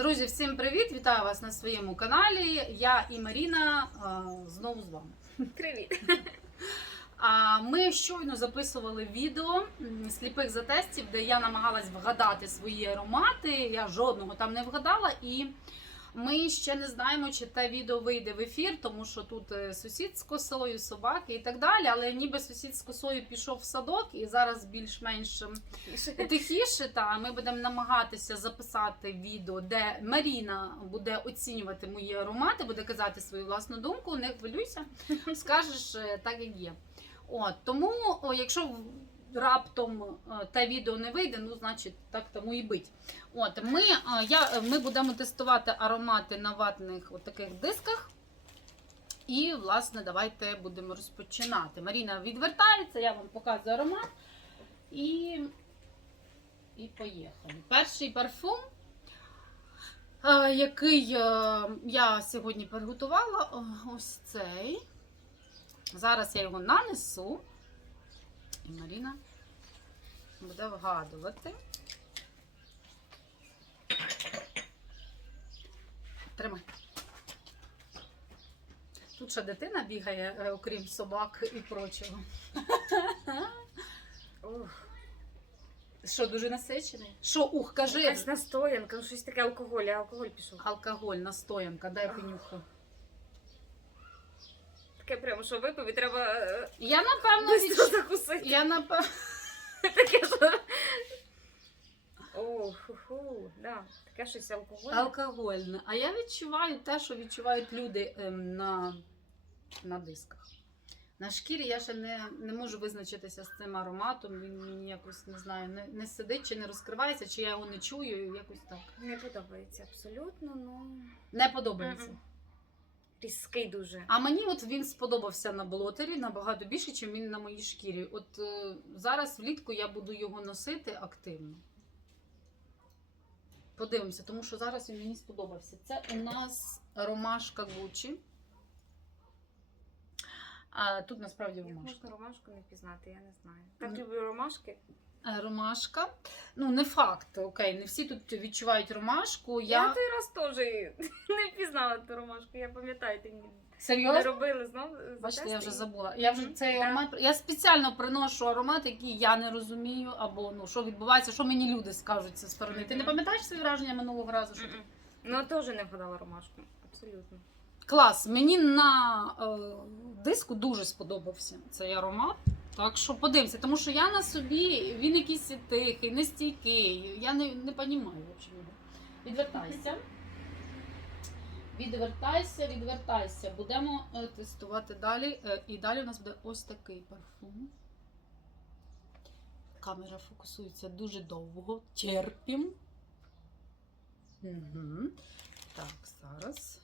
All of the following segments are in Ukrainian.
Друзі, всім привіт! Вітаю вас на своєму каналі. Я і Маріна знову з вами. Привіт. А ми щойно записували відео сліпих затестів, де я намагалась вгадати свої аромати. Я жодного там не вгадала, і ми ще не знаємо, чи те відео вийде в ефір, тому що тут е, сусід з косою, собаки і так далі. Але ніби сусід з косою пішов в садок і зараз більш-менш ем, тихіше, та ми будемо намагатися записати відео, де Маріна буде оцінювати мої аромати, буде казати свою власну думку. Не хвилюйся, скажеш е, так, як є. От тому, якщо раптом те відео не вийде, ну значить так тому і бить. От ми, е, я, ми будемо тестувати аромати на ватних таких дисках. І, власне, давайте будемо розпочинати. Маріна відвертається, я вам показую аромат. І і поїхали. Перший парфум, е, який е, я сьогодні приготувала, ось цей. Зараз я його нанесу. Маріна буде вгадувати. Тримай. Тут ще дитина бігає, е, окрім собак і прочого. Ух, Що, дуже насичений? Що, ух, кажи. якась настоянка, ну щось таке алкоголь, а алкоголь пішов. Алкоголь, настоянка, дай понюхаю. Таке прямо, що випив і треба е, Я напевно быстро відч... закусити. Я напевно. Таке, що... О, ху-ху, да. Таке щось алкоголь. Алкогольне. А я відчуваю те, що відчувають люди ем, на, на дисках. На шкірі я ще не, не можу визначитися з цим ароматом. Він мені якось не знаю, не, не сидить чи не розкривається, чи я його не чую, якось так. Не подобається абсолютно, ну. Не подобається. Мгм. Різкий дуже. А мені от він сподобався на блотері набагато більше, ніж він на моїй шкірі. От е, зараз влітку я буду його носити активно. Подивимося, тому що зараз він мені сподобався. Це у нас ромашка Гучі. А тут насправді Як ромашка. можна ромашку не пізнати, я не знаю. Так Ну. люблю ромашки. Е, Ромашка. Ну, не факт, окей, не всі тут відчувають ромашку. Я, Я, той раз теж не пізнала ту ромашку. Я пам'ятаю, ти мені не серйозно? робили знов. Бачите, я вже забула. Я вже Мгм, цей да. аромат. Я спеціально приношу аромат, який я не розумію, або ну що відбувається, що мені люди скажуть зі сторони. Ти не Мгм. пам'ятаєш свої враження минулого разу? Що... ти- Мгм. Ну, теж не вгадала ромашку. Абсолютно. Клас. Мені на е, диску дуже сподобався цей аромат. Так що подивимося, тому що я на собі він якийсь тихий, нестійкий. Я не, не розумію його. Відвертайся. Відвертайся, відвертайся. Будемо е, тестувати далі. Е, і далі у нас буде ось такий парфум. Камера фокусується дуже довго. Терпім. Угу. Так, зараз.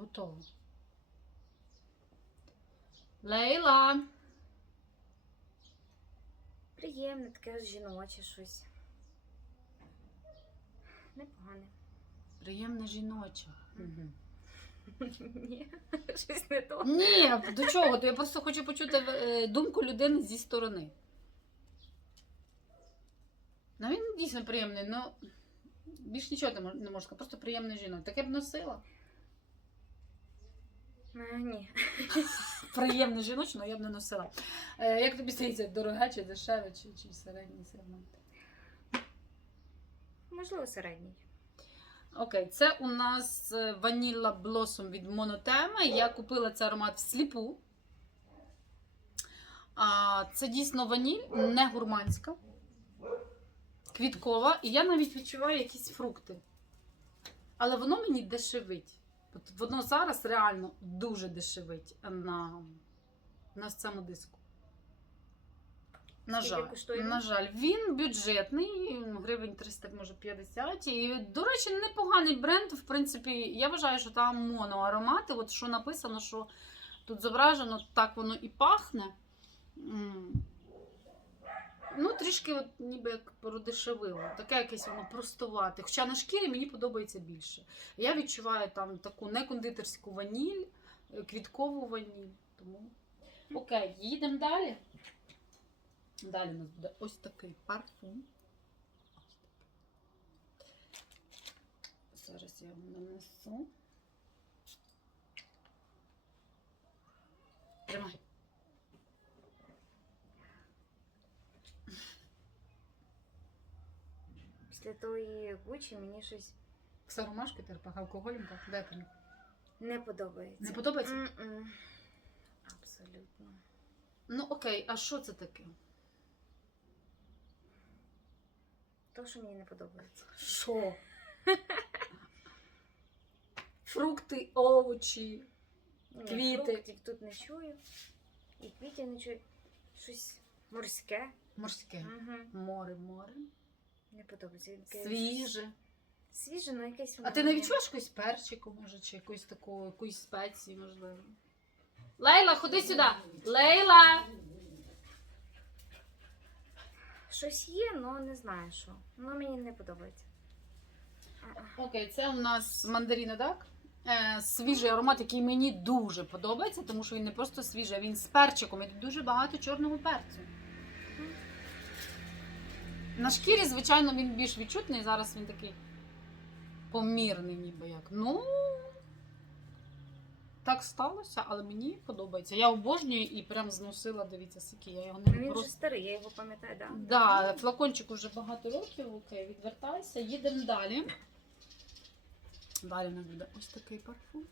Готово. Лейла. Приємне, таке жіноче щось. Непогане. Приємне жіноче. Угу. Ні, щось не то. Ні, до чого? То я просто хочу почути е, думку людини зі сторони. Ну він дійсно приємний, ну більш нічого не мож- не можу сказати, просто приємний жінок. Таке б носила. Ні. Приємний жіноче, але я б не носила. Е, як тобі здається, дороге чи дешеве, чи, чи середній сегмент? Можливо, середній. Окей, це у нас е, Vanilla Blossom від Monotema. Я купила цей аромат всліпу. А, це дійсно ваніль, не гурманська, квіткова. І я навіть відчуваю якісь фрукти. Але воно мені дешевить. От воно зараз реально дуже дешевить на, на цьому диску. На жаль, на жаль, він бюджетний, гривень 300, може 50. І, до речі, непоганий бренд. В принципі, я вважаю, що там моноаромати. От що написано, що тут зображено, так воно і пахне. Ну, трішки, от, ніби як продешевило. Таке якесь воно простувате. Хоча на шкірі мені подобається більше. Я відчуваю там таку некондитерську ваніль, е, квіткову ваніль. Тому окей, їдемо далі. Далі у нас буде ось такий парфум. Зараз я його нанесу. Тримай. Після тої Гучі мені щось Все ромашки терпах, алкоголем так. Де там? не подобається. Не подобається? М-м. Абсолютно. Ну окей, а що це таке? То, що мені не подобається. Що? Фрукти, овочі. Ні, Квіти. Фруктів тут не чую. І квітів не чую. Щось морське. Морське. Угу. Море, море. Не подобається. Яке- Свіже. Свіже, ну якесь А ти не відчуваєш якусь перчику, може, чи якусь таку, якусь спеції, можливо? Лейла, ходи сюди! Лейла! Щось є, але не знаю що. Ну мені не подобається. А-а. Окей, це у нас мандаріна, так? Е, свіжий аромат, який мені дуже подобається, тому що він не просто свіжий, а він з перчиком. І тут дуже багато чорного перцю. На шкірі, звичайно, він більш відчутний. Зараз він такий помірний, ніби як. Ну, так сталося, але мені подобається. Я обожнюю і прям зносила, дивіться, скільки я його не він просто. вже старий, я його пам'ятаю, так? Да, флакончик уже багато років, окей, відвертайся. Їдемо далі. Далі нас буде ось такий парфум.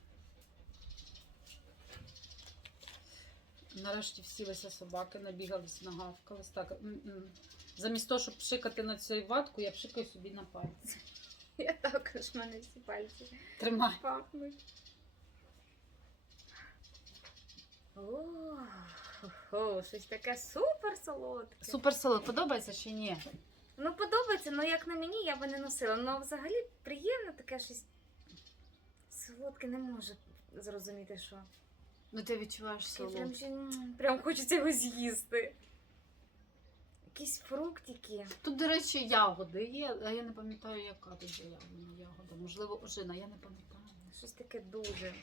Нарешті всілися собаки, набігались, нагавкались. Так, м-м. Замість того, щоб пшикати на цю ватку, я пшикаю собі на пальці. Я також в мене всі пальці Тримай. пахнуть. О, щось таке супер солодке. Супер село, подобається чи ні? Ну, подобається, але як на мені, я би не носила. Ну, взагалі приємне таке щось. Солодке не можу зрозуміти, що. Ну ти відчуваєш Таке соло. Прям, ще, прям хочеться його з'їсти. Якісь фруктики. Тут, до речі, ягоди є, а я не пам'ятаю, яка тут є ягода. Можливо, ожина, я не пам'ятаю. Щось таке дуже.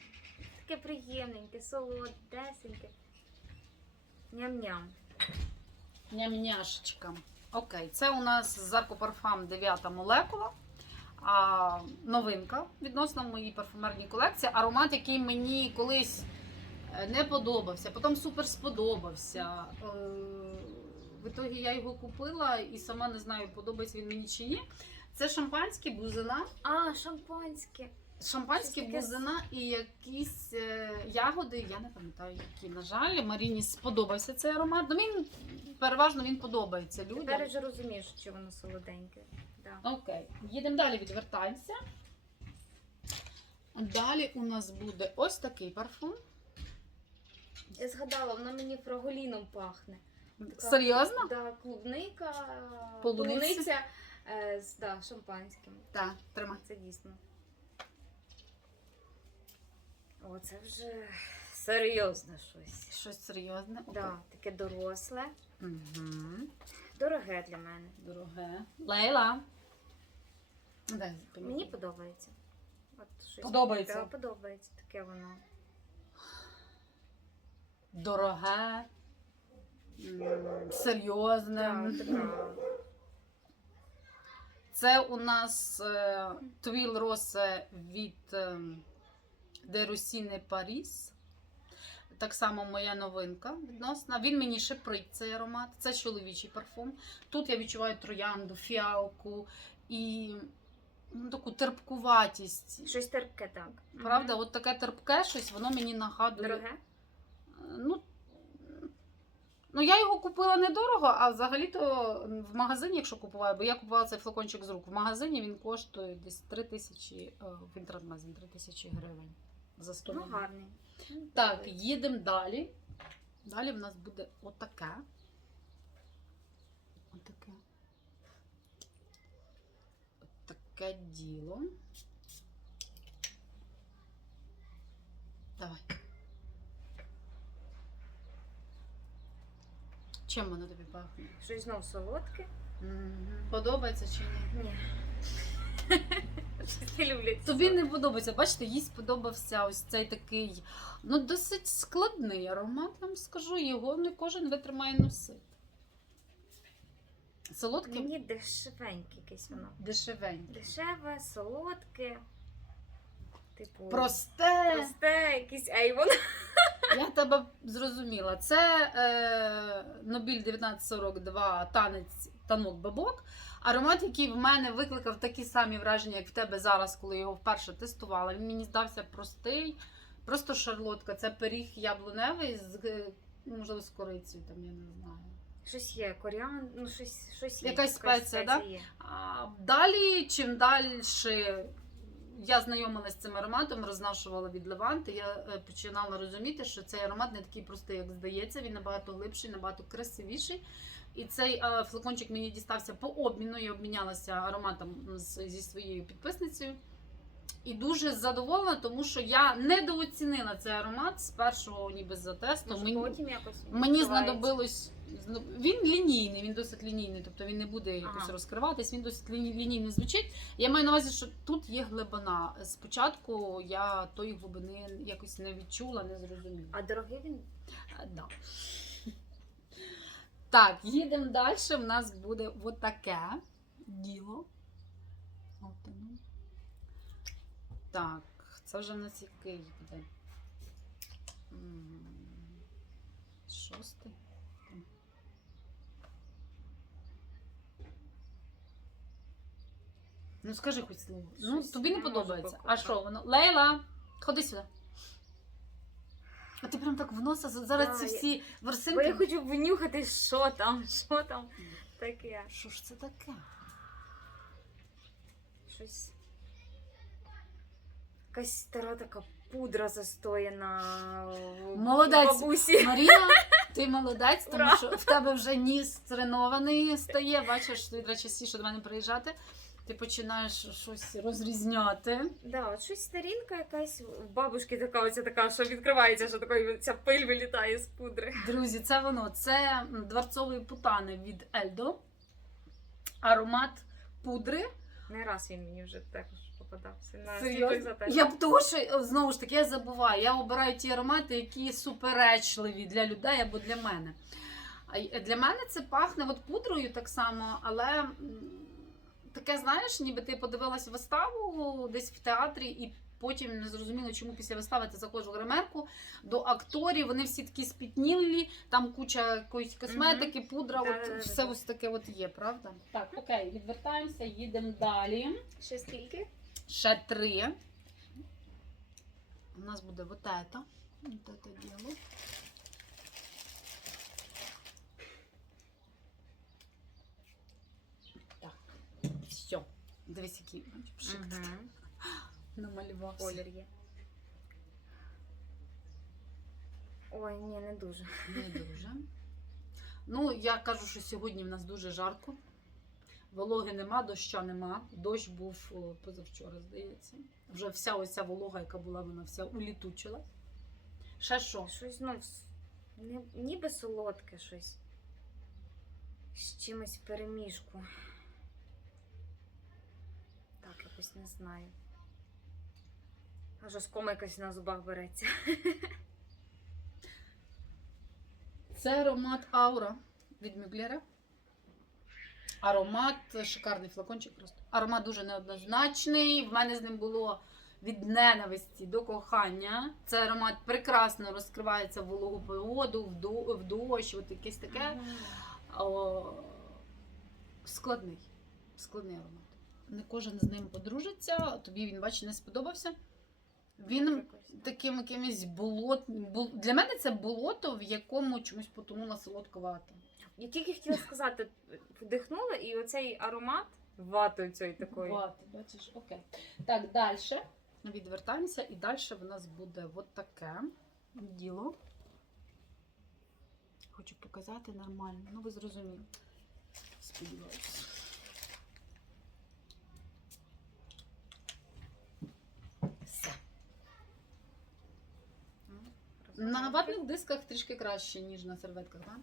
Таке приємненьке, солодесеньке. Ням-ням. Ням-няшечка. Окей, це у нас Зарко Парфам 9 молекула. А, новинка відносно моїй парфумерній колекції. Аромат, який мені колись е, не подобався, потім супер сподобався. Ітогі я його купила і сама не знаю, подобається він мені чи ні. Це шампанське бузина. А, шампанське. Шампанське, Щось таке бузина і якісь е, ягоди, я не пам'ятаю, які. На жаль, Маріні сподобався цей аромат. Ну він переважно він подобається людям. Тепер вже розумієш, що воно солоденьке. Да. Окей, їдемо далі, відвертаємося. Далі у нас буде ось такий парфум. Я згадала, воно мені фраголіном пахне. Така- Серйозно? Да, клубника, Полуниця. полуниця е, з да, шампанським. Так, тримай. Це дійсно. О, це вже серйозне щось. Щось серйозне. Да, таке доросле. Угу. Дороге для мене. Дороге. Лейла. Дай, Мені подобається. От щось Подобається? Таке, подобається таке воно. Дороге. Серйозне. Це у нас е, Твіл Росе від De Rossine Так само моя новинка відносна. Він мені шиприть цей аромат. Це чоловічий парфум. Тут я відчуваю троянду, фіалку і ну, таку терпкуватість. Щось терпке так. Правда, от таке терпке щось, воно мені нагадує. Дороге? Ну, ну, я його купила недорого, а взагалі-то в магазині, якщо купуваю, бо я купувала цей флакончик з рук. В магазині він коштує десь 3 тисячі, е, в інтернет-магазині 3 тисячі гривень за 100 Ну, гарний. Ну, Так, їдемо далі. Далі в нас буде отаке. Отаке. Отаке діло. Чим воно тобі пахне? Щось знов солодке. Подобається чи ні? Ні. Щось не люблю. Тобі не подобається. Бачите, їй сподобався ось цей такий, ну, досить складний аромат, вам скажу. Його не кожен витримає носити. Солодке, Мені дешевеньке якесь воно. дешевеньке. Дешеве, солодке. Типу. Просте. Просте, якийсь ейвон. Я тебе зрозуміла. Це е, Нобіль 1942 танець танок бабок. Аромат, який в мене викликав такі самі враження, як в тебе зараз, коли його вперше тестувала. Він мені здався простий, просто шарлотка. Це пиріг яблуневий з е, можливо з корицею, там я не знаю. Щось є, коріан, ну щось, щось є. Якась спеція, да? є. А далі, чим далі я знайомилася з цим ароматом, рознашувала від Леванти, я е, починала розуміти, що цей аромат не такий простий, як здається. Він набагато глибший, набагато красивіший. І цей е, флакончик мені дістався по обміну. Я обмінялася ароматом зі своєю підписницею. І дуже задоволена, тому що я недооцінила цей аромат з першого ніби за. Може, Мені- потім якось Мені знадобилось. Він лінійний, він досить лінійний, тобто він не буде якось Ага. розкриватись, він досить ліні- лінійний звучить. Я маю на увазі, що тут є глибина. Спочатку я тої глибини якось не відчула, не зрозуміла. А дорогий він А, да. Так, їдемо далі. У нас буде отаке діло. От воно. Так, це вже в нас який буде. Шостий. Ну скажи хоч слово. Ну, тобі не подобається. А що воно? Лейла, ходи сюди. А ти прям так в носа зараз Да, ці я- всі Бо я хочу винюхати, що там, що там таке. Що ж це таке? Щось. Якась стара така пудра застояна. у Молодець. Бабусі. Марія, ти молодець, тому Ура! що в тебе вже ніс тренований стає. Бачиш, ти треба частіше до мене приїжджати. Ти починаєш щось розрізняти. Да, от щось старінка якась. У бабушки така оця така, що відкривається, що такої ця пиль вилітає з пудри. Друзі, це воно. Це дворцові путани від Ельдо. Аромат пудри. Не раз він мені вже також Серйозно? сліпих затестах. Я б того, що знову ж таки я забуваю. Я обираю ті аромати, які суперечливі для людей або для мене. Для мене це пахне от пудрою так само, але таке, знаєш, ніби ти подивилась виставу десь в театрі і. Потім не зрозуміло, чому після вистави ти заходиш в гримерку до акторів. Вони всі такі спітнілі, там куча якоїсь косметики, пудра. Да-да-да-да-да. все ось таке от є, правда? Так, окей, відвертаємося, їдемо далі. Ще скільки? Ще три. У нас буде вот это. Вот это дело. Так. Все. Дивись, який Угу. намалювався. Колір є. Ой, ні, не дуже. Не дуже. Ну, я кажу, що сьогодні в нас дуже жарко. Вологи нема, доща нема. Дощ був позавчора, здається. Вже вся ось ця волога, яка була, вона вся улітучила. Ще що? Щось, ну, ніби солодке щось. З чимось в переміжку. Так, якось не знаю. Аж ось кома якась на зубах береться. Це аромат Аура від Мюглера. Аромат шикарний флакончик просто. Аромат дуже неоднозначний. В мене з ним було від ненависті до кохання. Це аромат прекрасно розкривається в вологу погоду, в, в дощ, от якесь таке. О, складний. Складний аромат. Не кожен з ним подружиться. Тобі він, бачиш, не сподобався. Він таким якимось болот. Для мене це болото, в якому чомусь потонула солодка вата. Я тільки хотіла сказати, вдихнула, і оцей аромат ватою цією такою. Вати, бачиш, окей. Так, далі. Відвертаємося, і далі в нас буде от таке діло. Хочу показати нормально. Ну, ви зрозуміли. Сподіваюся. Все. На ватних дисках трішки краще, ніж на серветках, так?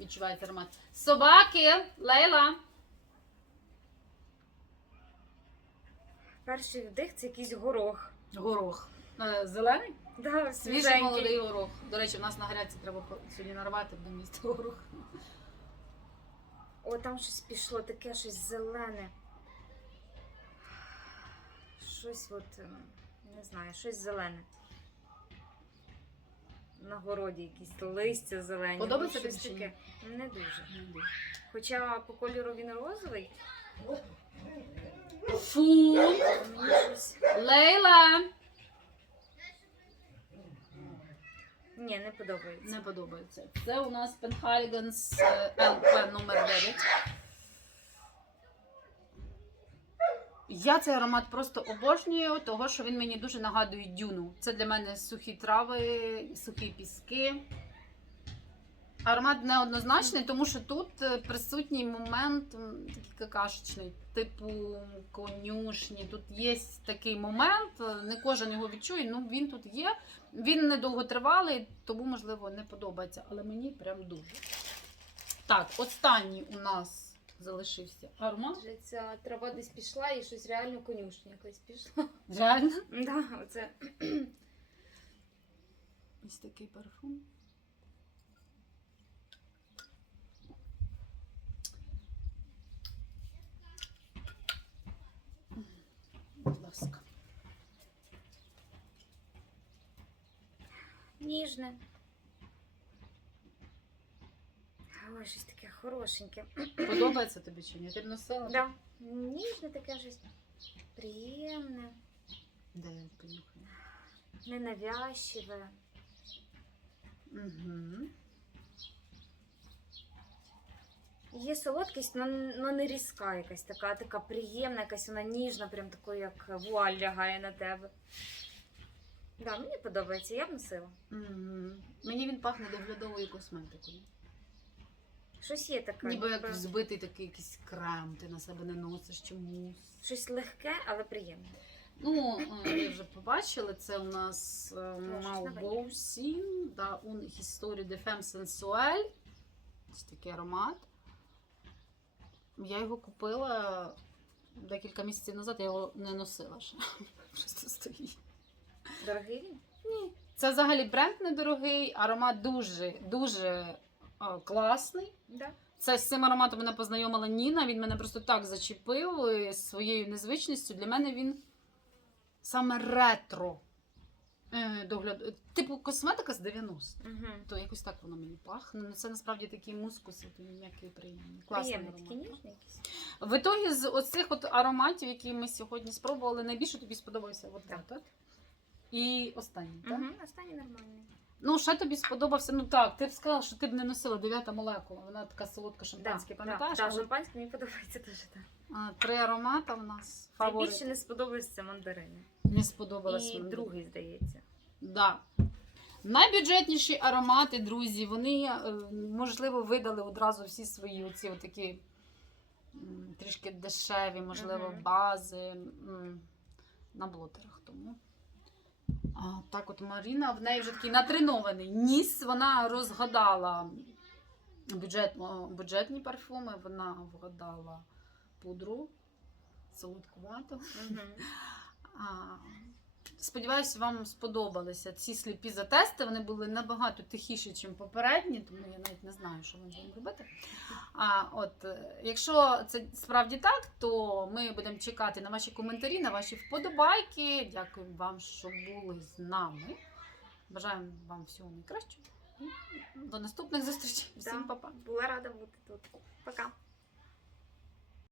Відчувається аромат. Собаки! Лейла! Перший вдих це якийсь горох. Горох. Е, Зелений? Да, Свіжий свіженький. молодий горох. До речі, в нас на грядці треба по- сьогодні нарвати, будемо їсти горох. О, там щось пішло, таке щось зелене. Щось от, ем, не знаю, щось зелене. На городі якісь листя зелені. Подобається тобі чи таке. Не дуже. Хоча по кольору він розовий, Фу! мені щось. Лейла! Ні, не подобається. Не подобається. Це у нас Penhaligon's е, ЛП номер 9. Я цей аромат просто обожнюю, того що він мені дуже нагадує дюну. Це для мене сухі трави, сухі піски. Аромат неоднозначний, тому що тут е, присутній момент такий какашечний, типу конюшні. Тут є такий момент, е, не кожен його відчує, ну він тут є. Він недовготривалий, тому, можливо, не подобається, але мені прям дуже. Так, останній у нас залишився аромат. Вже ця трава десь пішла і щось реально конюшня якась пішла. Реально. Да, оце. Ось такий парфум. Будь ласка. Ніжне. Ой, щось таке хорошеньке. Подобається тобі чи ні? Ти б носила? Да. Ніжне таке щось приємне, Де я понюхаю? ненавязчиве. Угу. Є солодкість, але не різка якась така, така приємна, якась вона ніжна, прям такою, як вуаль лягає на тебе. Да, мені подобається, я б носила. Мгм. Мені він пахне доглядовою косметикою. Щось є таке. Ніби як збитий такий якийсь крем, ти на себе не носиш чомусь. Щось легке, але приємне. Ну, е, ви вже побачили, це у нас е, Malbousin, да, un History de Femme Sensuelle. Ось такий аромат. Я його купила декілька місяців назад, я його не носила ще. Просто стоїть. Дорогий він? Ні. Це взагалі бренд недорогий, аромат дуже, дуже е, класний. Да. Це з цим ароматом мене познайомила Ніна. Він мене просто так зачепив своєю незвичністю. Для мене він саме ретро. е, Догляд... Типу косметика з 90 Угу. То якось так воно мені пахне. Ну, Це насправді такий мускус, от м'який приємний. Класний Приємний, такий ніжний якийсь. В ітогі з оцих от ароматів, які ми сьогодні спробували, найбільше тобі сподобався от Так. этот. І останній, так? Угу. Останній нормальний. Ну, ще тобі сподобався. Ну так, ти б сказала, що ти б не носила дев'ята молекула. Вона така солодка шампанське, пам'ятаєш? Так, Але, шампанське мені подобається дуже так. а, Три аромати в нас. Фаворит. Найбільше не сподобається мандарини. Не сподобалось. І другий, здається. Да. Найбюджетніші аромати, друзі, вони, е, можливо, видали одразу всі свої оці такі трішки дешеві, можливо, бази на блотерах. Тому. А, так, от Маріна, в неї вже такий натренований ніс. Вона розгадала бюджет, бюджетні парфуми, вона вгадала пудру солодкувату. Угу. А, Сподіваюся, вам сподобалися ці сліпі затести. Вони були набагато тихіші, ніж попередні, тому я навіть не знаю, що ми будемо робити. А от е, якщо це справді так, то ми будемо чекати на ваші коментарі, на ваші вподобайки. Дякую вам, що були з нами. Бажаємо вам всього найкращого. До наступних зустрічей. Всім Да. па-па. Була рада бути тут. Пока.